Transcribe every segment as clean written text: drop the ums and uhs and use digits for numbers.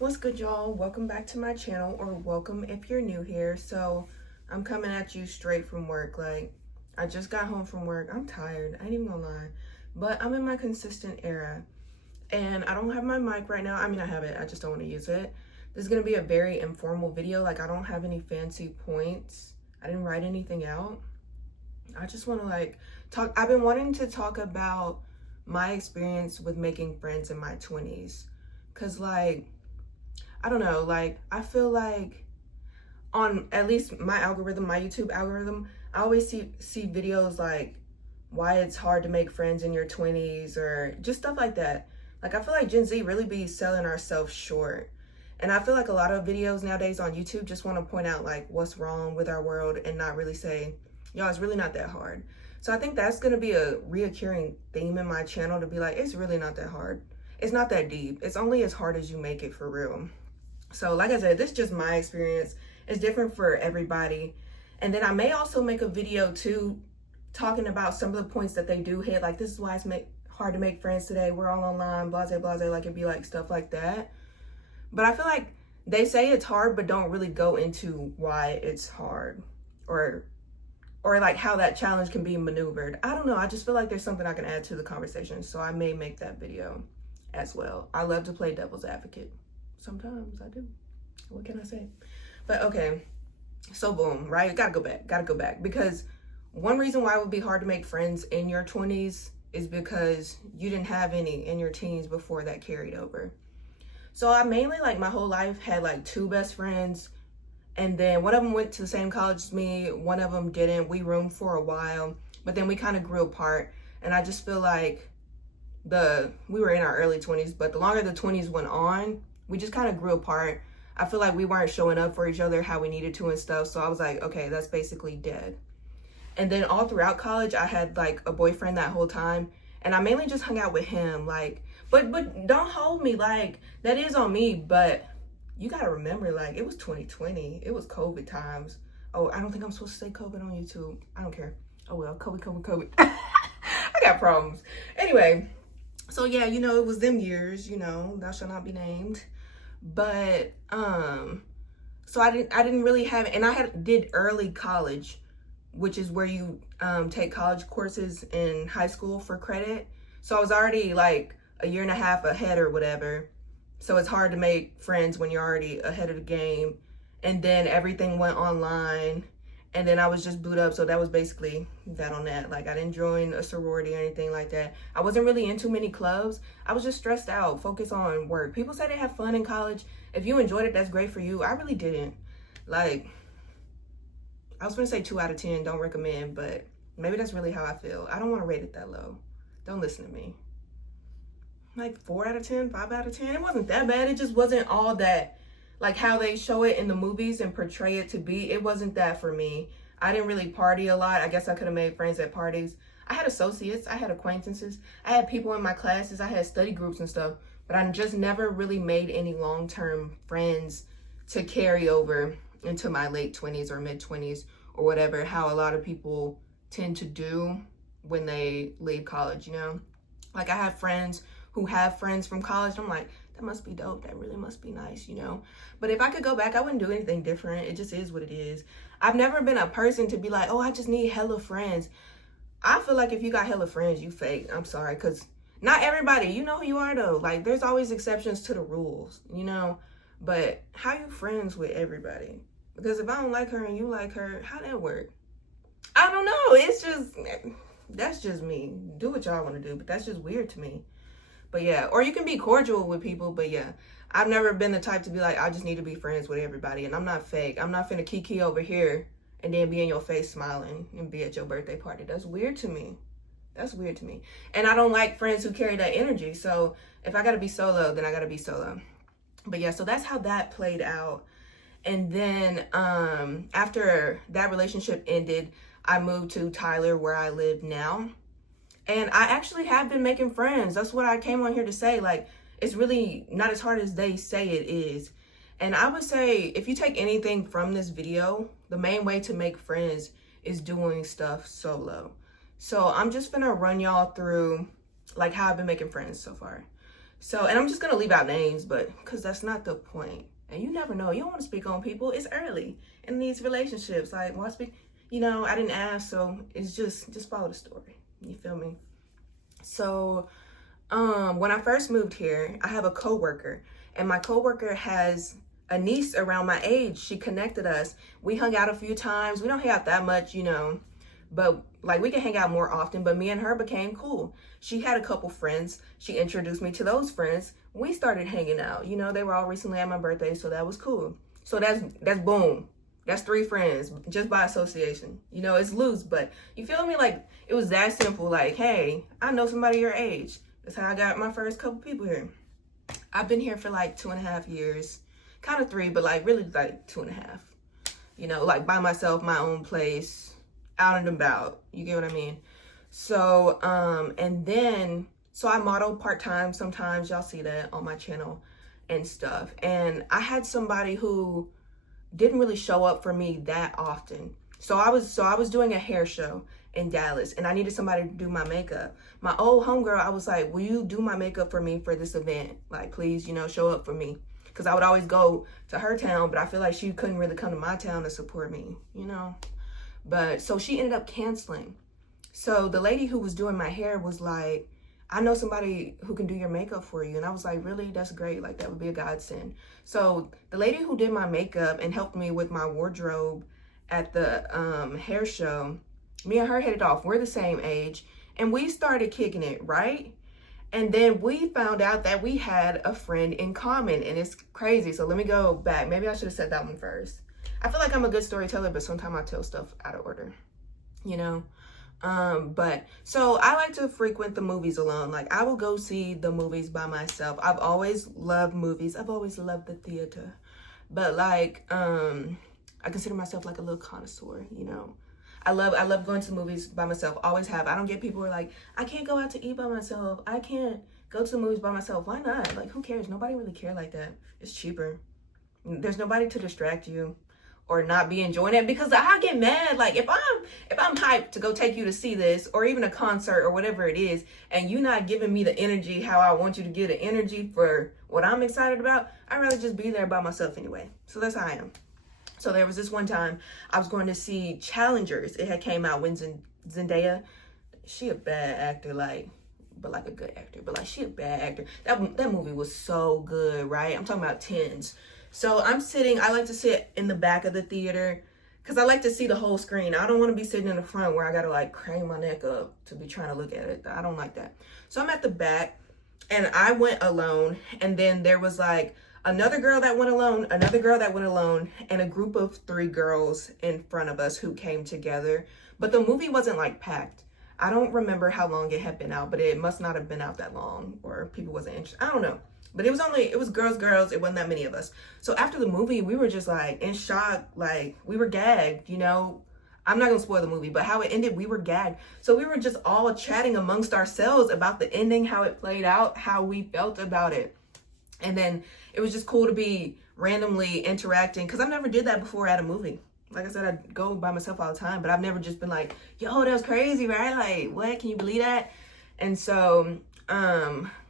What's good, y'all? Welcome back to my channel, or welcome if you're new here. So I'm coming at you straight from work. Like, I just got home from work. I'm tired, I ain't even gonna lie, but I'm in my consistent era and I don't have my mic right now. I mean, I have it, I just don't want to use it. This is gonna be a very informal video. Like, I don't have any fancy points, I didn't write anything out. I just want to talk. I've been wanting to talk about my experience with making friends in my 20s, because I don't know, I feel like on at least my algorithm, my YouTube algorithm, I always see videos like why it's hard to make friends in your 20s or just stuff like that. Like, I feel like Gen Z really be selling ourselves short. And I feel like a lot of videos nowadays on YouTube just want to point out like what's wrong with our world and not really say, yo, it's really not that hard. So I think that's going to be a reoccurring theme in my channel, to be like, it's really not that hard. It's not that deep. It's only as hard as you make it, for real. So like I said, this is just my experience. It's different for everybody. And then I may also make a video too, talking about some of the points that they do hit. Like, this is why it's hard to make friends today. We're all online, blase, blase. Like, it'd be like stuff like that. But I feel like they say it's hard, but don't really go into why it's hard, or like how that challenge can be maneuvered. I don't know. I just feel like there's something I can add to the conversation. So I may make that video as well. I love to play devil's advocate. Sometimes I do. What can I say? But okay, so boom, right? Gotta go back. Because one reason why it would be hard to make friends in your 20s is because you didn't have any in your teens before that carried over. So I mainly, like, my whole life had like two best friends, and then one of them went to the same college as me, one of them didn't. We roomed for a while, but then we kind of grew apart. And I just feel like we were in our early 20s, but the longer the 20s went on, we just kind of grew apart. I feel like we weren't showing up for each other how we needed to and stuff. So I was like, okay, that's basically dead. And then all throughout college, I had like a boyfriend that whole time, and I mainly just hung out with him. Like, but don't hold me, like, that is on me. But you gotta remember, like, it was 2020. It was COVID times. Oh, I don't think I'm supposed to say COVID on YouTube. I don't care. Oh well, COVID. I got problems. Anyway, so yeah, it was them years, thou shall not be named. But so I didn't really have, and I did early college, which is where you take college courses in high school for credit. So I was already like a year and a half ahead or whatever. So it's hard to make friends when you're already ahead of the game. And then everything went online, and then I was just booed up. So that was basically that on that. Like, I didn't join a sorority or anything like that. I wasn't really in too many clubs. I was just stressed out, focused on work. People say they have fun in college. If you enjoyed it, that's great for you. I really didn't. Like, I was gonna say 2 out of 10, don't recommend, but maybe that's really how I feel. I don't want to rate it that low. Don't listen to me. Like 4 out of 10, 5 out of 10. It wasn't that bad. It just wasn't all that, like how they show it in the movies and portray it to be. It wasn't that for me. I didn't really party a lot. I guess I could have made friends at parties. I had associates, I had acquaintances, I had people in my classes, I had study groups and stuff, but I just never really made any long-term friends to carry over into my late 20s or mid 20s or whatever, how a lot of people tend to do when they leave college, Like, I have friends who have friends from college. I'm like, that must be dope. That really must be nice, But if I could go back, I wouldn't do anything different. It just is what it is. I've never been a person to be like, oh, I just need hella friends. I feel like if you got hella friends, you fake. I'm sorry, because not everybody, you know who you are, though. Like, there's always exceptions to the rules, But how you friends with everybody? Because if I don't like her and you like her, how that work? I don't know. It's just, that's just me. Do what y'all want to do, but that's just weird to me. But yeah, or you can be cordial with people, but yeah, I've never been the type to be like, I just need to be friends with everybody. And I'm not fake. I'm not finna kiki over here and then be in your face smiling and be at your birthday party. That's weird to me. That's weird to me. And I don't like friends who carry that energy. So if I gotta be solo, then I gotta be solo. But yeah, so that's how that played out. And then after that relationship ended, I moved to Tyler, where I live now. And I actually have been making friends. That's what I came on here to say. Like, it's really not as hard as they say it is. And I would say, if you take anything from this video, the main way to make friends is doing stuff solo. So I'm just gonna run y'all through like how I've been making friends so far. So, and I'm just gonna leave out names, but because that's not the point. And you never know. You don't want to speak on people. It's early in these relationships. Like, why speak? You know, I didn't ask, so it's just follow the story. You feel me? So, when I first moved here, I have a coworker, and my coworker has a niece around my age. She connected us. We hung out a few times. We don't hang out that much, you know, but like we can hang out more often. But me and her became cool. She had a couple friends. She introduced me to those friends. We started hanging out. You know, they were all recently at my birthday, so that was cool. So that's boom. That's 3 friends just by association. You know, it's loose, but you feel me? Like, it was that simple. Like, hey, I know somebody your age. That's how I got my first couple people here. I've been here for like 2.5 years. Kind of 3, but like really like 2.5. You know, like by myself, my own place, out and about. You get what I mean? So, and then, so I model part-time sometimes. Y'all see that on my channel and stuff. And I had somebody who didn't really show up for me that often. So I was doing a hair show in Dallas, and I needed somebody to do my makeup. My old homegirl, I was like, will you do my makeup for me for this event? Like, please, you know, show up for me. Because I would always go to her town, but I feel like she couldn't really come to my town to support me, you know? But so she ended up canceling. So the lady who was doing my hair was like, I know somebody who can do your makeup for you. And I was like, really? That's great. Like, that would be a godsend. So the lady who did my makeup and helped me with my wardrobe at the hair show, me and her hit it off. We're the same age. And we started kicking it, right? And then we found out that we had a friend in common. And it's crazy. So let me go back. Maybe I should have said that one first. I feel like I'm a good storyteller, but sometimes I tell stuff out of order, you know? But so I like to frequent the movies alone. Like, I will go see the movies by myself. I've always loved movies. I've always loved the theater. But like, I consider myself like a little connoisseur, you know. I love going to the movies by myself. Always have. I don't get people who are like, I can't go out to eat by myself. I can't go to the movies by myself. Why not? Like, who cares? Nobody really care like that. It's cheaper. There's nobody to distract you or not be enjoying it, because I get mad. Like, if I'm hyped to go take you to see this, or even a concert or whatever it is, and you not giving me the energy how I want you to give the energy for what I'm excited about, I'd rather just be there by myself anyway. So that's how I am. So there was this one time I was going to see Challengers. It had came out when Zendaya, she a bad actor, like, but like a good actor, but like she a bad actor. That movie was so good, right? I'm talking about tens. So I'm sitting, I like to sit in the back of the theater because I like to see the whole screen. I don't want to be sitting in the front where I got to like crane my neck up to be trying to look at it. I don't like that. So I'm at the back and I went alone. And then there was like another girl that went alone, another girl that went alone, and a group of 3 girls in front of us who came together. But the movie wasn't like packed. I don't remember how long it had been out, but it must not have been out that long, or people wasn't interested. I don't know. But it was girls. It wasn't that many of us. So after the movie, we were just like in shock. Like, we were gagged, you know. I'm not going to spoil the movie, but how it ended, we were gagged. So we were just all chatting amongst ourselves about the ending, how it played out, how we felt about it. And then it was just cool to be randomly interacting, because I've never did that before at a movie. Like I said, I go by myself all the time, but I've never just been like, yo, that was crazy, right? Like, what? Can you believe that? And so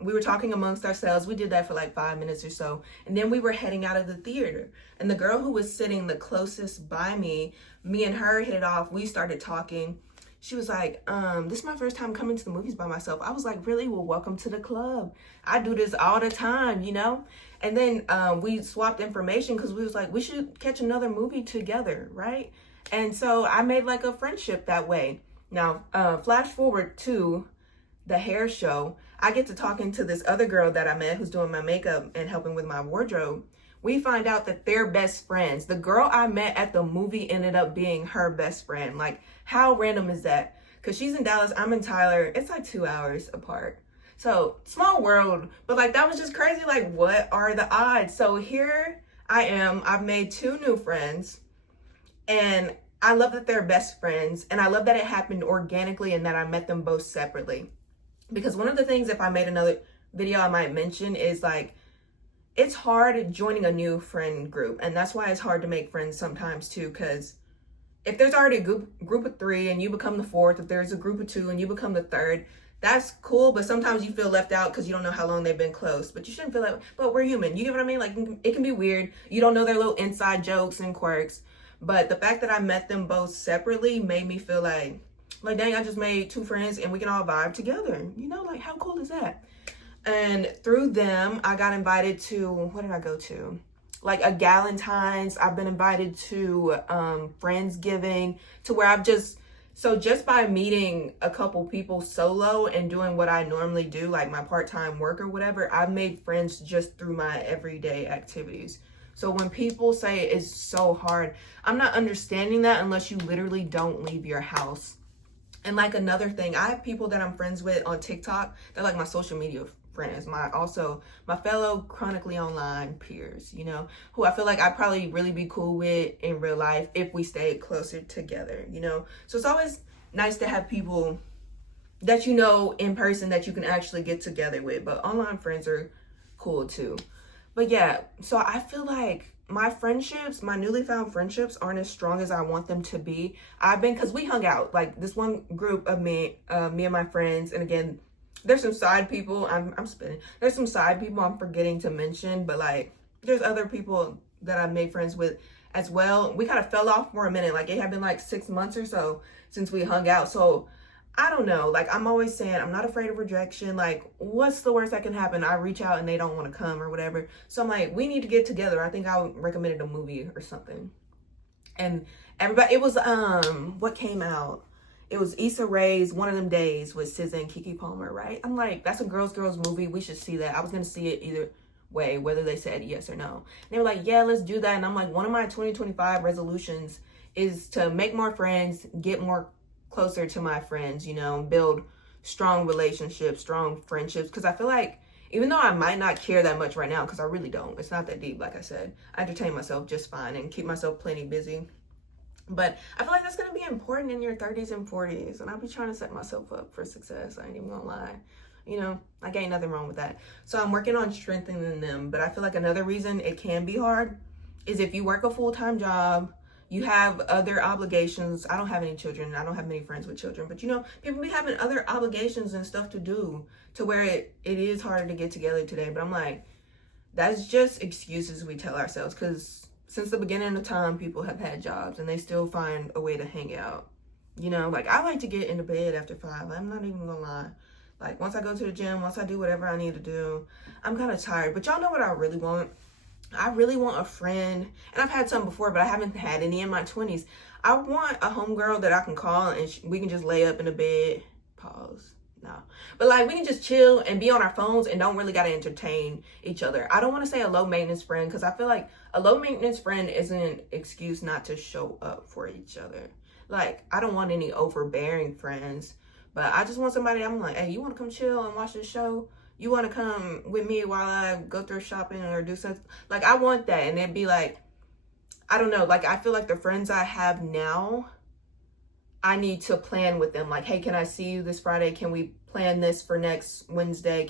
we were talking amongst ourselves. We did that for like 5 minutes or so. And then we were heading out of the theater. And the girl who was sitting the closest by me and her hit it off. We started talking. She was like, this is my first time coming to the movies by myself. I was like, really? Well, welcome to the club. I do this all the time, you know? And then we swapped information because we was like, we should catch another movie together, right? And so I made like a friendship that way. Now, flash forward to the hair show. I get to talking to this other girl that I met who's doing my makeup and helping with my wardrobe. We find out that they're best friends. The girl I met at the movie ended up being her best friend. Like, how random is that? Because she's in Dallas, I'm in Tyler. It's like 2 hours apart. So, small world. But like, that was just crazy. Like, what are the odds? So here I am. I've made 2 new friends. And I love that they're best friends. And I love that it happened organically and that I met them both separately. Because one of the things, if I made another video I might mention, is like, it's hard joining a new friend group. And that's why it's hard to make friends sometimes too. Because if there's already a group of 3 and you become the 4th, if there's a group of 2 and you become the 3rd, that's cool, but sometimes you feel left out because you don't know how long they've been close. But you shouldn't feel like, but we're human. You get what I mean? Like, it can be weird. You don't know their little inside jokes and quirks. But the fact that I met them both separately made me feel like dang, I just made two friends and we can all vibe together. You know, like, how cool is that? And through them, I got invited to, what did I go to? Like a Galentine's. I've been invited to Friendsgiving, to where just by meeting a couple people solo and doing what I normally do, like my part-time work or whatever, I've made friends just through my everyday activities. So when people say it's so hard, I'm not understanding that unless you literally don't leave your house. And like another thing, I have people that I'm friends with on TikTok. They're like my social media friends, my fellow chronically online peers, you know, who I feel like I'd probably really be cool with in real life if we stayed closer together, you know. So it's always nice to have people that you know in person that you can actually get together with. But online friends are cool too. But yeah, so I feel like my friendships, my newly found friendships, aren't as strong as I want them to be. Because we hung out, like this one group of me and my friends, and again, there's some side people, I'm spinning. There's some side people I'm forgetting to mention, but like, there's other people that I've made friends with as well. We kind of fell off for a minute. Like, it had been like 6 months or so since we hung out. So I don't know. Like, I'm always saying, I'm not afraid of rejection. Like, what's the worst that can happen? I reach out and they don't want to come or whatever. So I'm like, we need to get together. I think I recommended a movie or something. And everybody, it was, what came out? It was Issa Rae's One of Them Days with SZA and Keke Palmer, right? I'm like, that's a girls movie. We should see that. I was going to see it either way, whether they said yes or no. And they were like, yeah, let's do that. And I'm like, one of my 2025 resolutions is to make more friends, get more closer to my friends, you know, build strong relationships, strong friendships. Because I feel like, even though I might not care that much right now, because I really don't, it's not that deep, like I said, I entertain myself just fine and keep myself plenty busy. But I feel like that's going to be important in your 30s and 40s. And I'll be trying to set myself up for success. I ain't even going to lie. You know, like, ain't nothing wrong with that. So I'm working on strengthening them. But I feel like another reason it can be hard is if you work a full-time job, you have other obligations. I don't have any children. I don't have many friends with children. But, you know, people be having other obligations and stuff to do to where it is harder to get together today. But I'm like, that's just excuses we tell ourselves, because since the beginning of time, people have had jobs and they still find a way to hang out. You know, like, I like to get into bed after 5. I'm not even gonna lie. Like, once I go to the gym, once I do whatever I need to do, I'm kind of tired. But y'all know what I really want? I really want a friend. And I've had some before, but I haven't had any in my 20s. I want a homegirl that I can call and we can just lay up in the bed. Pause. No. But like, we can just chill and be on our phones and don't really got to entertain each other. I don't want to say a low maintenance friend, because I feel like a low maintenance friend isn't an excuse not to show up for each other. Like, I don't want any overbearing friends, but I just want somebody I'm like, hey, you want to come chill and watch this show? You want to come with me while I go through shopping or do something? Like, I want that. And it'd be like, I don't know. Like, I feel like the friends I have now, I need to plan with them. Like, hey, can I see you this Friday? Can we plan this for next Wednesday?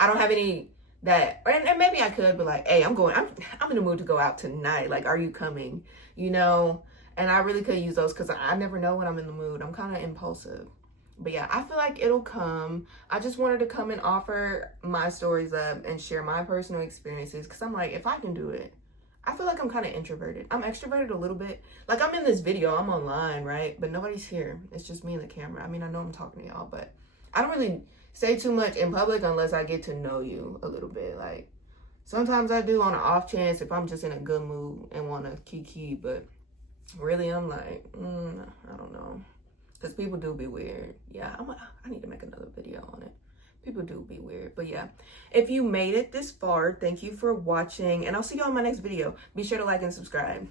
I don't have any that, and maybe I could, but like, hey, I'm in the mood to go out tonight. Like, are you coming? You know? And I really could use those, because I never know when I'm in the mood. I'm kind of impulsive. But yeah, I feel like it'll come. I just wanted to come and offer my stories up and share my personal experiences, because I'm like, if I can do it, I feel like I'm kind of introverted. I'm extroverted a little bit. Like, I'm in this video, I'm online, right? But nobody's here. It's just me and the camera. I mean, I know I'm talking to y'all, but I don't really say too much in public unless I get to know you a little bit. Like, sometimes I do on an off chance if I'm just in a good mood and want to kiki, but really I'm like, I don't know. Because people do be weird. Yeah, I need to make another video on it. People do be weird. But yeah, if you made it this far, thank you for watching, and I'll see you on my next video. Be sure to like and subscribe.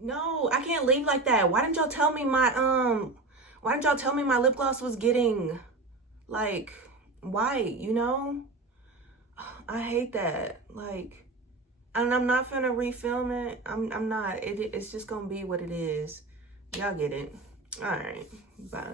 No, I can't leave like that. Why didn't y'all tell me my lip gloss was getting like white, you know? I hate that. Like, and I'm not finna refilm it. I'm not. It's just gonna be what it is. Y'all get it. All right, bye.